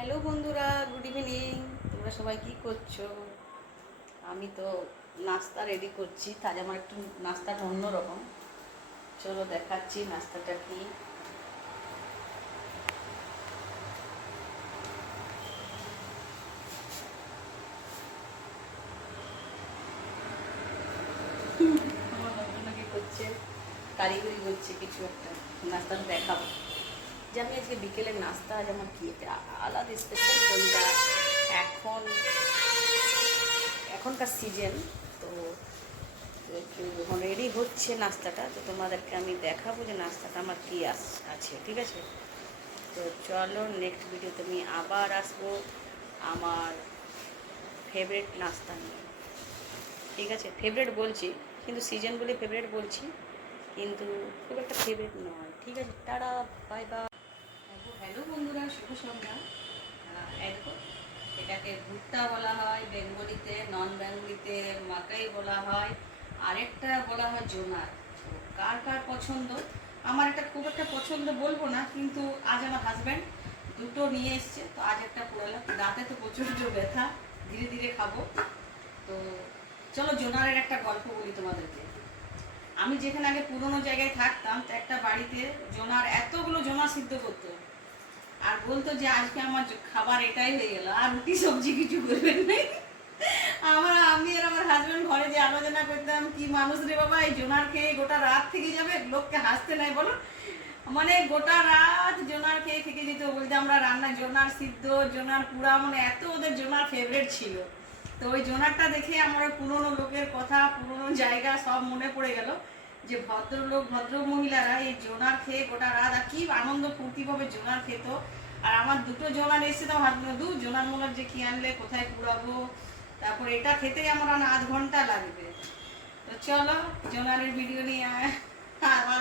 Hello বন্ধুরা, good evening. তোমরা সবাই কি করছো? আমি তো নাস্তা রেডি করছি। তাই আমার একটু নাস্তাটা অন্যরকম। চলো দেখাচ্ছি নাস্তাটা কি। আমার বন্ধুরা কি করছে, কারিগরি করছে কিছু একটা। নাস্তাটা দেখাবো যে আমি আজকে বিকেলের নাস্তা, আজ আমার কি এটা আলাদা স্পেশাল কোনটা। এখন এখনকার সিজন তো একটু যখন রেডি হচ্ছে নাস্তাটা, তো তোমাদেরকে আমি দেখাবো যে নাস্তাটা আমার কী আছে, ঠিক আছে? তো চলো, নেক্সট ভিডিওতে আমি আবার আসবো আমার ফেভারিট নাস্তা নিয়ে, ঠিক আছে? ফেভারিট বলছি কিন্তু সিজন বলে ফেভারিট বলছি, কিন্তু খুব একটা ফেভারিট নয়, ঠিক আছে? Tata, bye bye. হ্যালো বন্ধুরা, শুভ সন্ধ্যা। দেখো, এটাকে ভুট্টা বলা হয় বেঙ্গলিতে, নন বেঙ্গলিতে মাকাই বলা হয়, আরেকটা বলা হয় জোনার। তো কার কার পছন্দ? আমার এটা খুব একটা পছন্দ বলবো না, কিন্তু আজ আমার হাজব্যান্ড দুটো নিয়ে এসছে, তো আজ একটা পোড়ালাম। রাতে তো প্রচণ্ড ব্যথা, ধীরে ধীরে খাবো। তো চলো জোনারের একটা গল্প বলি তোমাদেরকে। আমি যেখানে আগে পুরোনো জায়গায় থাকতাম, তো একটা বাড়িতে জোনার, এতগুলো জোনার সিদ্ধ করতো, আর বলতো যে আজকে আমার খাবার এটাই হয়ে গেল, আর রুটি সবজি কিছু করবেন নাই। আমি আর আমার হাজবেন্ড ঘরে যে আলোচনা করতাম, কি মানুষ রে বাবা, এই জোনার খেয়ে গোটা রাত থেকে যাবে, লোককে হাসতে নাই বলো। মানে গোটা রাত জোনার খেয়ে থেকে যেত, বলতে আমরা রান্না জোনার সিদ্ধ, জোনার পুরা, মানে এত ওদের জোনার ফেভারিট ছিল। তো ওই জোনারটা দেখে আমার ওই পুরোনো লোকের কথা, পুরোনো জায়গা সব মনে পড়ে গেল, যে ভদ্রলোক ভদ্র মহিলারা এই জোনার খেয়ে গোটা রাত আর কি আনন্দ ফুর্তি ভাবে জোনার খেত। আর আমার দুটো জোনার এসে তো ভাবলো, জোনার মোনার যে কি আনলে, কোথায় পুরাবো, তারপর এটা খেতেই আমার 8 ঘন্টা লাগবে। তো চলো জোনারের ভিডিও নিয়ে আবার